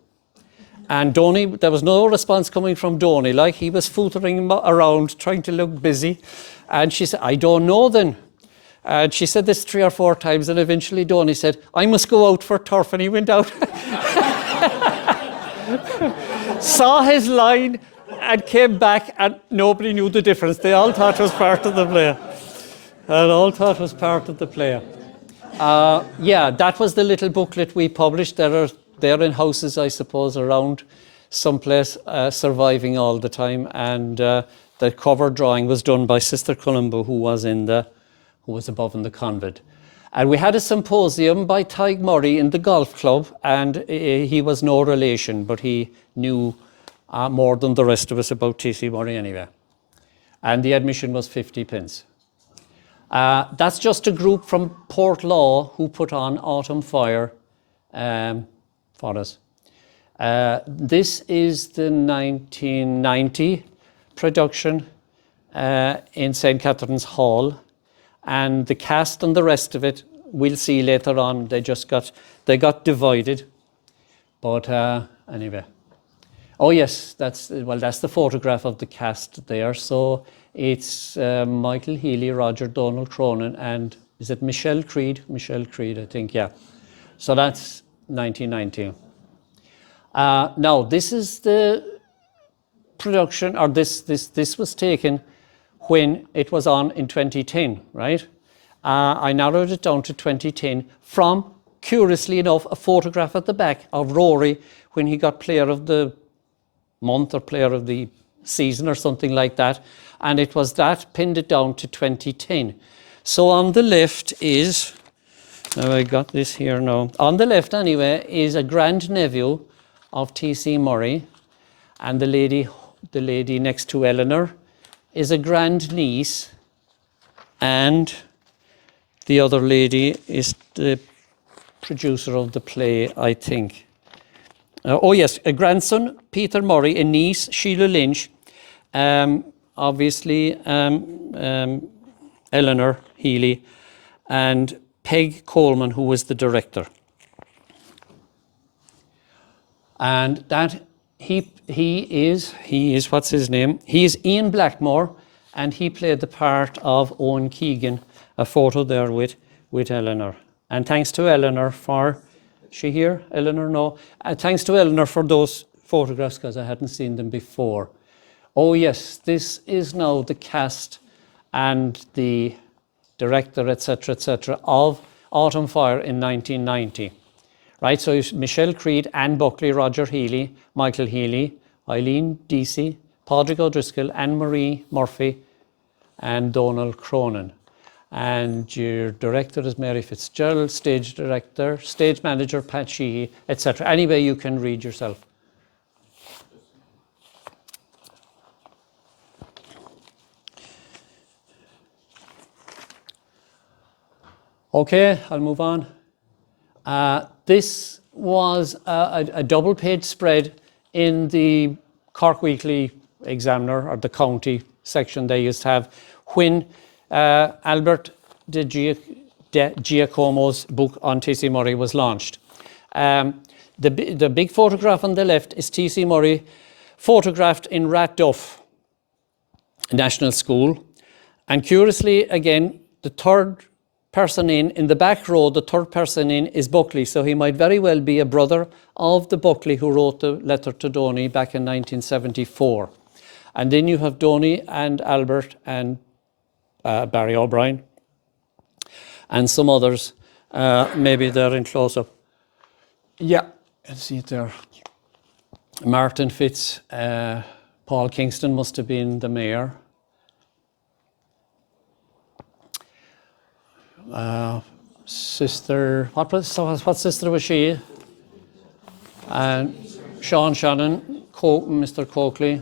And Donny, there was no response coming from Donny, like he was footering around trying to look busy. And she said, I don't know then. And she said this 3 or 4 times, and eventually Donny said, I must go out for turf, and he went out. Saw his line and came back, and nobody knew the difference. They all thought it was part of the play. Yeah, that was the little booklet we published. They're in houses, I suppose, around someplace, surviving all the time. And the cover drawing was done by Sister Columbo, who was above in the convent. And we had a symposium by Tig Murray in the golf club, and he was no relation, but he knew more than the rest of us about T.C. Murray anyway. And the admission was 50 pence. That's just a group from Portlaw who put on Autumn Fire for us. This is the 1990 production in St. Catherine's Hall. And the cast and the rest of it, we'll see later on, they got divided. But anyway. Oh yes, that's the photograph of the cast there. So it's Michael Healy, Roger Donald Cronin, and is it Michelle Creed? Michelle Creed, I think, yeah. So that's 1990. Now this is the production, or this was taken when it was on in 2010, right? I narrowed it down to 2010 from, curiously enough, a photograph at the back of Rory when he got Player of the Month or Player of the Season or something like that. And it was that pinned it down to 2010. So on the left is, now I got this here now. On the left anyway is a grandnephew of T.C. Murray, and the lady next to Eleanor is a grandniece, and the other lady is the producer of the play, I think. Oh yes, a grandson, Peter Murray, a niece, Sheila Lynch, obviously Eleanor Healy, and Peg Coleman, who was the director. And that he is, what's his name? He is Ian Blackmore, and he played the part of Owen Keegan, a photo there with Eleanor. And thanks to Eleanor for, is she here? Eleanor, no. Thanks to Eleanor for those photographs, because I hadn't seen them before. Oh yes, this is now the cast and the director, etc., of Autumn Fire in 1990. Right, so it's Michelle Creed, Anne Buckley, Roger Healy, Michael Healy, Eileen Deasy, Padraig O'Driscoll, Anne-Marie Murphy, and Donald Cronin. And your director is Mary Fitzgerald, stage director, stage manager Pat Sheehy, etc. Anyway, you can read yourself. Okay, I'll move on. This was a double page spread in the Cork Weekly Examiner, or the county section they used to have, when Albert de Giacomo's book on T.C. Murray was launched. The big photograph on the left is T.C. Murray photographed in Ratduff National School. And curiously, again, the third person in the back row, the third person in is Buckley. So he might very well be a brother of the Buckley who wrote the letter to Donny back in 1974. And then you have Donny and Albert and Barry O'Brien and some others. Maybe they're in close-up. Yeah, let's see it there. Martin Fitz, Paul Kingston must have been the mayor. Sister, what sister was she? And Sean Shannon, Mr. Coakley.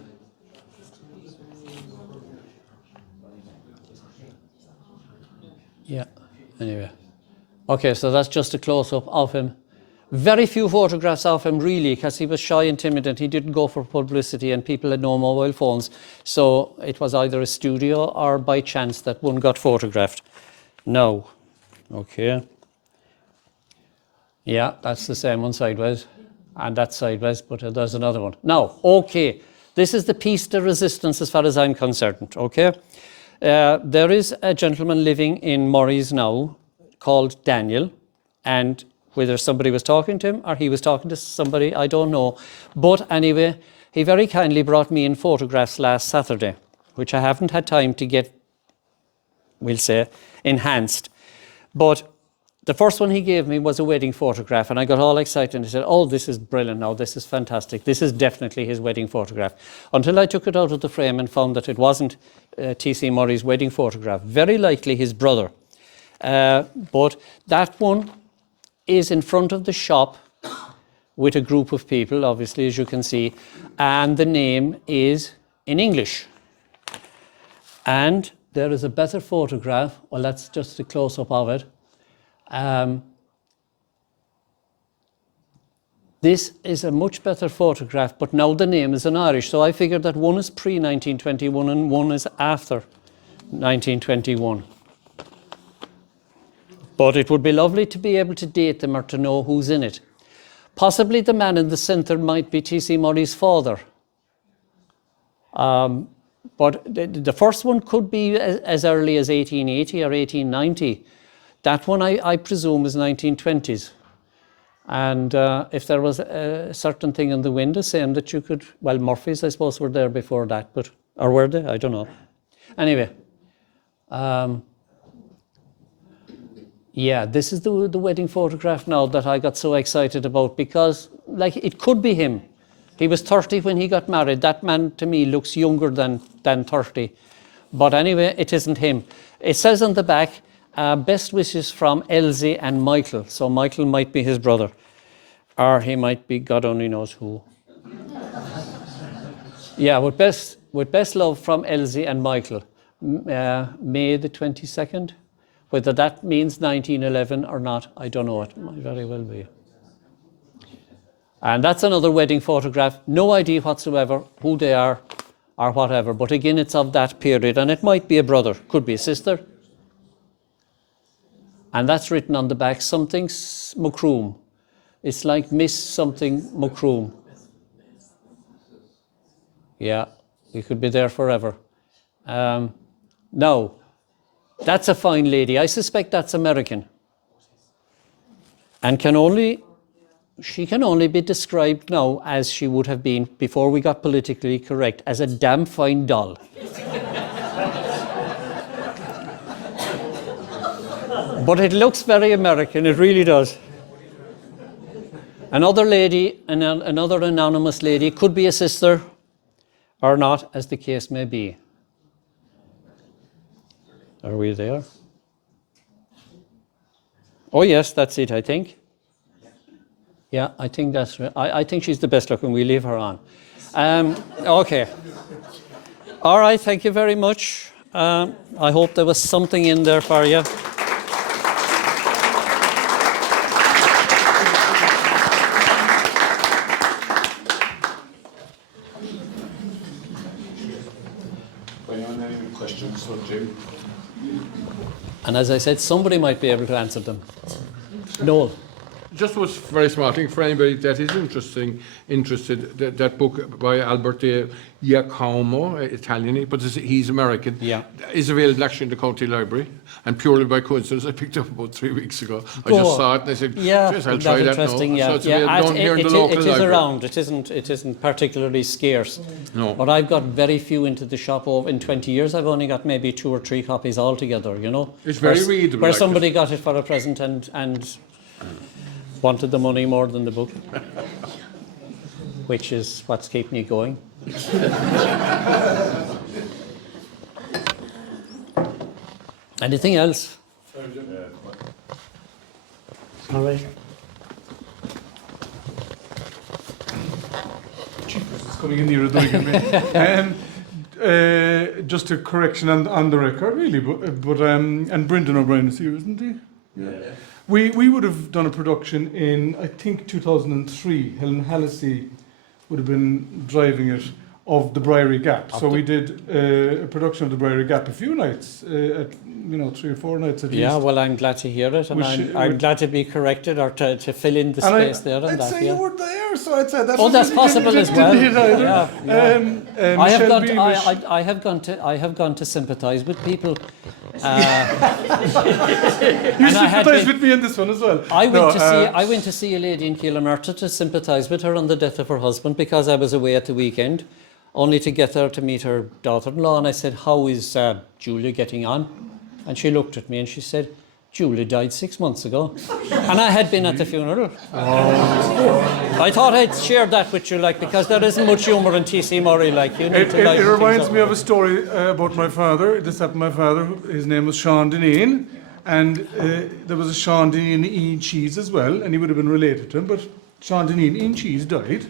Yeah, anyway. Okay, so that's just a close-up of him. Very few photographs of him, really, because he was shy and timid and he didn't go for publicity and people had no mobile phones. So it was either a studio or by chance that one got photographed. No. Okay. Yeah, that's the same one sideways. And that's sideways, but there's another one. Now, okay. This is the piece de resistance as far as I'm concerned, okay? There is a gentleman living in Murray's now called Daniel, and whether somebody was talking to him or he was talking to somebody, I don't know. But anyway, he very kindly brought me in photographs last Saturday, which I haven't had time to get, we'll say, enhanced. But the first one he gave me was a wedding photograph, and I got all excited and I said, oh, this is brilliant now, this is fantastic. This is definitely his wedding photograph. Until I took it out of the frame and found that it wasn't T.C. Murray's wedding photograph. Very likely his brother. But that one is in front of the shop with a group of people, obviously, as you can see, and the name is in English. And there is a better photograph. Well, that's just a close-up of it. This is a much better photograph, but now the name is in Irish. So I figured that one is pre-1921 and one is after 1921. But it would be lovely to be able to date them or to know who's in it. Possibly the man in the centre might be T.C. Murray's father. But the first one could be as early as 1880 or 1890. That one, I presume, is 1920s. And if there was a certain thing in the window saying that you could, well, Murphys, I suppose, were there before that, but, or were they? I don't know. Anyway, yeah, this is the wedding photograph now that I got so excited about, because, like, it could be him. He was 30 when he got married. That man, to me, looks younger than 30. But anyway, it isn't him. It says on the back, best wishes from Elsie and Michael. So Michael might be his brother. Or he might be God only knows who. Yeah, with best love from Elsie and Michael. May the 22nd. Whether that means 1911 or not, I don't know. It might very well be. And that's another wedding photograph. No idea whatsoever who they are or whatever. But again, it's of that period. And it might be a brother. Could be a sister. And that's written on the back, something Macroom. It's like Miss something Macroom. Yeah, we could be there forever. Now, that's a fine lady. I suspect that's American. And she can only be described now as she would have been before we got politically correct, as a damn fine doll. But it looks very American, it really does. Another lady, another anonymous lady, could be a sister or not, as the case may be. Are we there? Oh yes, that's it, I think. Yeah, I think that's right. I think she's the best looking. We leave her on. Okay. All right, thank you very much. I hope there was something in there for you. Anyone have any questions for Jim? And as I said, somebody might be able to answer them. Noel. Just was very smart thing for anybody that is interested. That book by Alberto Giacomo, Italian, but he's American. Yeah, is available actually in the county library, and purely by coincidence, I picked it up about 3 weeks ago. I just saw it and I said, "Yeah, yes, I'll try that now." Yeah. So it's available down here in the local library. It is around. It isn't particularly scarce. No. But I've got very few into the shop. In 20 years, I've only got maybe 2 or 3 copies altogether. You know, it's very readable. Where somebody got it for a present and wanted the money more than the book, which is what's keeping me going. Anything else? All right. It's coming in nearer than just a correction on the record, really. But and Brendan O'Brien is here, isn't he? Yeah. We would have done a production in, I think, 2003. Helen Hallisey would have been driving it, of the Briery Gap. So we did a production of the Briery Gap a few nights, 3 or 4 nights at least. Yeah, well, I'm glad to hear it, and I'm glad to be corrected or to fill in the space there. I'd say you were there, so I'd say that. Oh, that's possible as well. Yeah. I have gone to sympathise with people. You sympathise with me in this one as well. I went to see a lady in Keelanurta to sympathise with her on the death of her husband, because I was away at the weekend, only to get there to meet her daughter-in-law. And I said, "How is Julia getting on?" And she looked at me and she said, "Julia died 6 months ago." And I had been at the funeral. Oh. I thought I'd share that with you, because there isn't much humour in T.C. Murray. It reminds me of a story about my father. This happened to my father. His name was Sean Dineen, and there was a Sean Dineen Ian Cheese as well, and he would have been related to him. But Sean Dineen Ian Cheese died,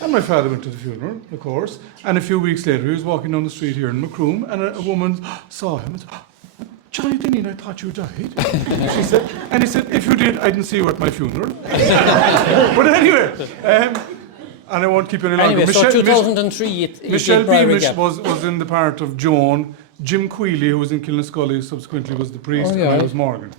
and my father went to the funeral, of course. And a few weeks later, he was walking down the street here in Macroom, and a woman saw him and said, "Johnny Dineen, I thought you died." She said, and he said, "If you did, I didn't see you at my funeral." But anyway, and I won't keep you any longer. Anyway, so 2003, Michelle Beamish was in the part of Joan. Jim Queely, who was in Killinascully, subsequently was the priest, and I was Morgan.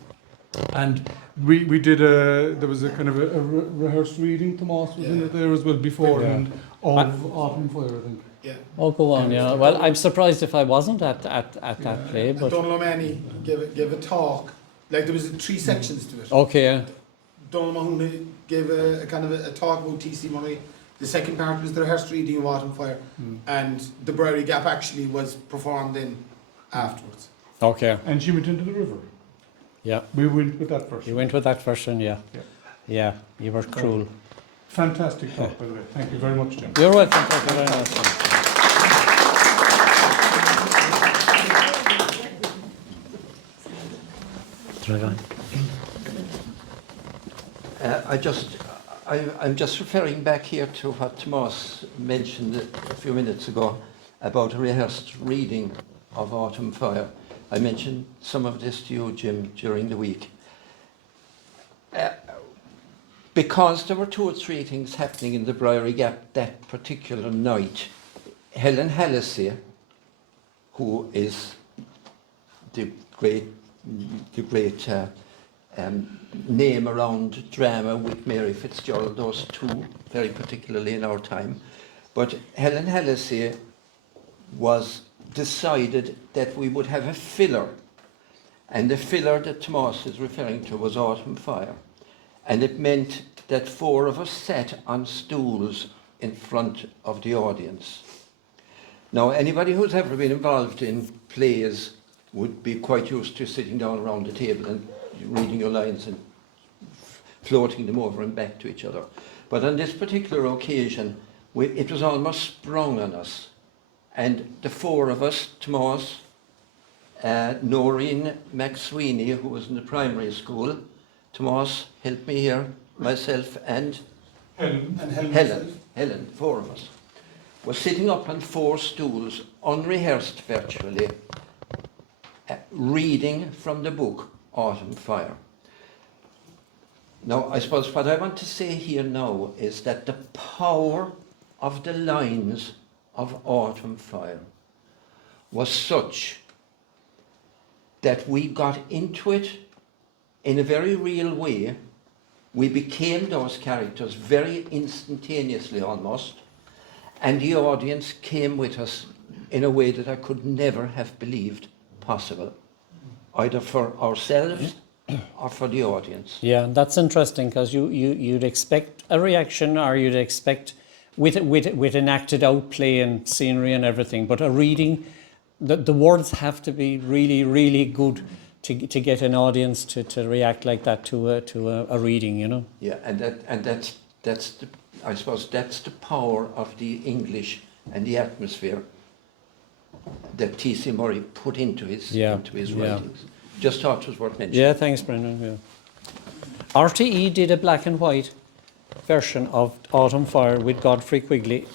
And We did there was a kind of a rehearsed reading, Tomas was in it there as well beforehand of Autumn Fire, I think. Yeah. Oh, go on, yeah. Well, I'm surprised if I wasn't at that play, And but... Donald O'Mahony gave a talk, like there was 3 sections to it. Okay, yeah. Donald O'Mahony gave a kind of a talk about T.C. Murray. The second part was the rehearsed reading of Autumn Fire, and the Briary Gap actually was performed in afterwards. Okay, And she went into the river. yeah. We went with that first. You went with that version, yeah. Yeah. Yeah, you were cruel. Fantastic talk, by the way. Thank you very much, Jim. You're welcome. Thank you very much. I'm just referring back here to what Tomas mentioned a few minutes ago about a rehearsed reading of Autumn Fire. I mentioned some of this to you, Jim, during the week. Because there were 2 or 3 things happening in the Briary Gap that particular night, Helen Hallisey, who is the great name around drama with Mary Fitzgerald, those 2 very particularly in our time. But Helen Hallisey was decided that we would have a filler, and the filler that Tomas is referring to was Autumn Fire, and it meant that 4 of us sat on stools in front of the audience. Now, anybody who's ever been involved in plays would be quite used to sitting down around the table and reading your lines and floating them over and back to each other. But on this particular occasion, it was almost sprung on us. And the 4 of us, Tomas, Noreen McSweeney, who was in the primary school, Tomas, help me here, myself and Helen, 4 of us, were sitting up on 4 stools, unrehearsed virtually, reading from the book Autumn Fire. Now, I suppose what I want to say here now is that the power of the lines of Autumn Fire was such that we got into it in a very real way. We became those characters very instantaneously almost, and the audience came with us in a way that I could never have believed possible, either for ourselves or for the audience. Yeah, that's interesting because you'd expect a reaction, or you'd expect with an acted out play and scenery and everything, but a reading, the words have to be really, really good to get an audience to react like that to a reading, you know. Yeah, and that's the, I suppose that's the power of the English and the atmosphere that T.C. Murray put into his writings. Just thought it was worth mentioning. Yeah, thanks, Brendan. Yeah. RTE did a black and white version of Autumn Fire with Godfrey Quigley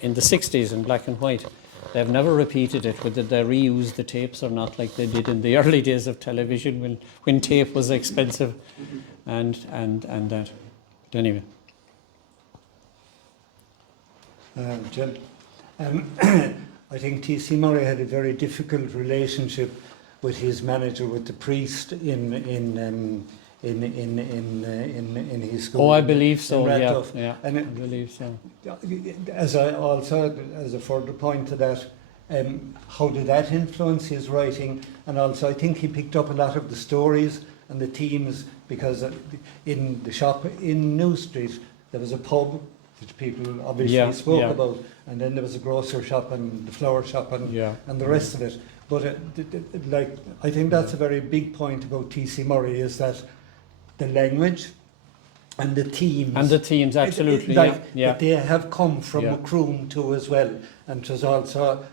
in the 60s in black and white. They've never repeated it, whether they reused the tapes or not, like they did in the early days of television when tape was expensive and that. But anyway. Jim, I think T.C. Murray had a very difficult relationship with his manager, with the priest in his school. Oh, I believe so. Yeah, And I believe so. As a further point to that, how did that influence his writing? And also, I think he picked up a lot of the stories and the themes, because in the shop in New Street there was a pub which people obviously spoke about, and then there was a grocer shop and the flower shop and the rest of it. But I think that's a very big point about T.C. Murray, is that the language and the themes. And the themes, absolutely. That they have come from Macroom too as well. And it was also,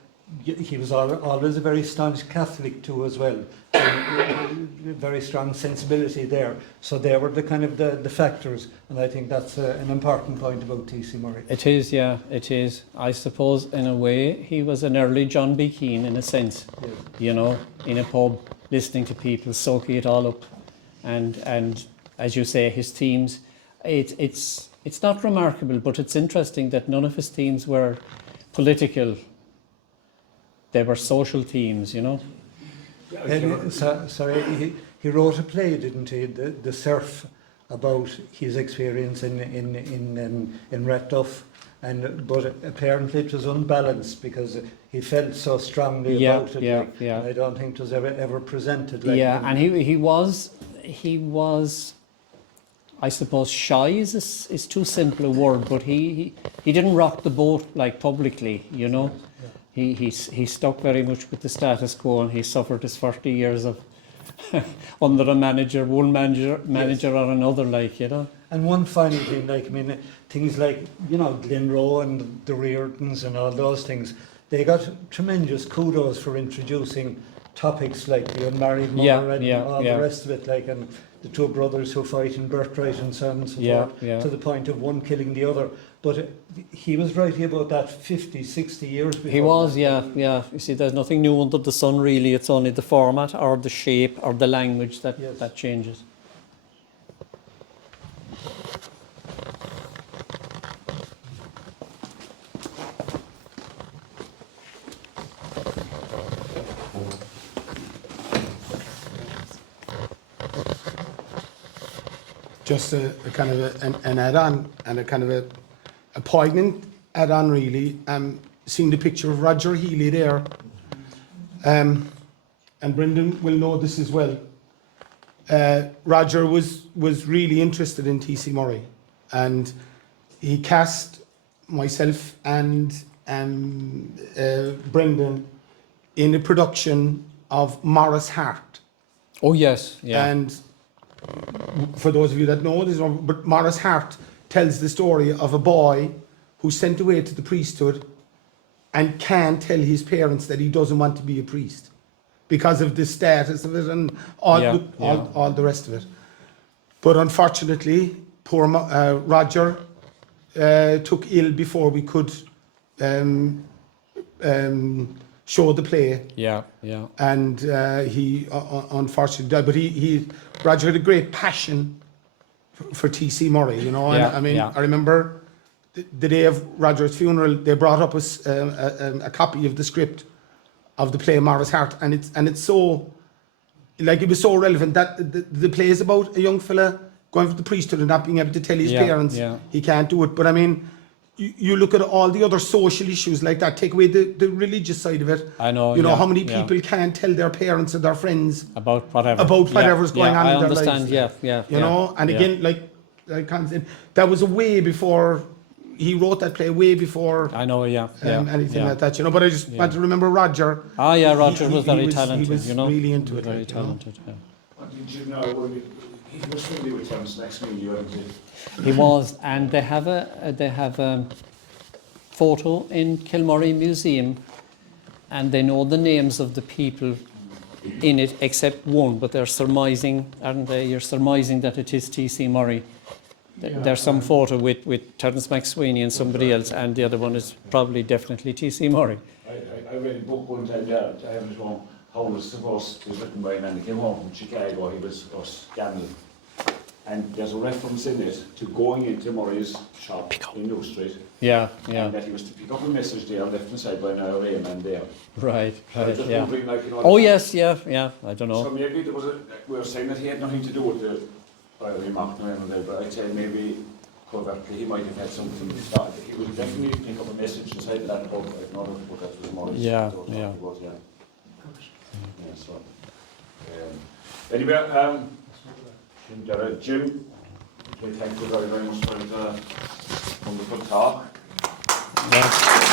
he was always a very staunch Catholic too as well. Very strong sensibility there. So they were the kind of the factors. And I think that's an important point about T.C. Murray. It is, yeah, it is. I suppose in a way he was an early John B. Keane in a sense. Yeah. You know, in a pub, listening to people, soaking it all up. And as you say, his themes, it's not remarkable, but it's interesting that none of his themes were political. They were social themes, you know. he wrote a play, didn't he, The Surf, about his experience in Ratduff. But apparently it was unbalanced because he felt so strongly Yeah, about it. yeah, like, yeah. and I don't think it was ever presented like Yeah, him. and he was, I suppose, shy is too simple a word, but he didn't rock the boat like publicly, you know. He stuck very much with the status quo, and he suffered his 40 years of under a manager, one manager or another, like, you know. And one final thing, like, I mean, things like, you know, Glenroe and the Reardons and all those things, they got tremendous kudos for introducing topics like the unmarried mother and all the rest of it, like, and the two brothers who fight in birthright and so on and so forth, to the point of one killing the other. But he was writing about that 50, 60 years before. He was, that. yeah. You see, there's nothing new under the sun, really. It's only the format or the shape or the language that changes. Just a kind of an add-on and a kind of a poignant add-on, really. Seeing the picture of Roger Healy there, and Brendan will know this as well. Roger was really interested in T.C. Murray, and he cast myself and Brendan in a production of Morris Hart. Oh, yes, yeah. And for those of you that know this, but Morris Hart tells the story of a boy who's sent away to the priesthood and can't tell his parents that he doesn't want to be a priest because of the status of it and all the rest of it. But unfortunately, poor Roger took ill before we could show the play. Yeah. And he unfortunately died. But Roger had a great passion for T.C. Murray, you know. And I mean, I remember the day of Roger's funeral, they brought up a copy of the script of the play Morris Hart, and it's so, like, it was so relevant that the play is about a young fella going for the priesthood and not being able to tell his parents he can't do it. But I mean, you look at all the other social issues like that, take away the religious side of it. I know. You know, how many people can't tell their parents or their friends about whatever. Whatever's going on in their lives. I understand, You know, and again, like I can't say, that was way before he wrote that play, way before I know, anything like that, you know. But I just want to remember Roger. Roger was very talented, he was you know. really into it. Very talented, yeah. What did you know? He was familiar with Thomas Maxwell, wasn't he? He was, and they have a photo in Kilmurray Museum, and they know the names of the people in it except one, but they're surmising, aren't they? You're surmising that it is T.C. Murray. There's some photo with Terence McSweeney and somebody else, and the other one is probably definitely T.C. Murray. I read a book one time there, I have it home, how it was supposed to be written by a man that came home from Chicago. He was gambling. And there's a reference in it to going into Murray's shop in New Street. Yeah. And that he was to pick up a message there left inside by an IRA man there. Right, Just yeah. wondering, like, you know, Oh, yes, yeah, I don't know. So maybe there was we were saying that he had nothing to do with the IRA mark, but I'd say maybe covertly he might have had something to start. He would definitely pick up a message inside of that book, like another book that was Murray's. Yeah. So, anyway, Jim, thank you very much for the wonderful talk. Yeah.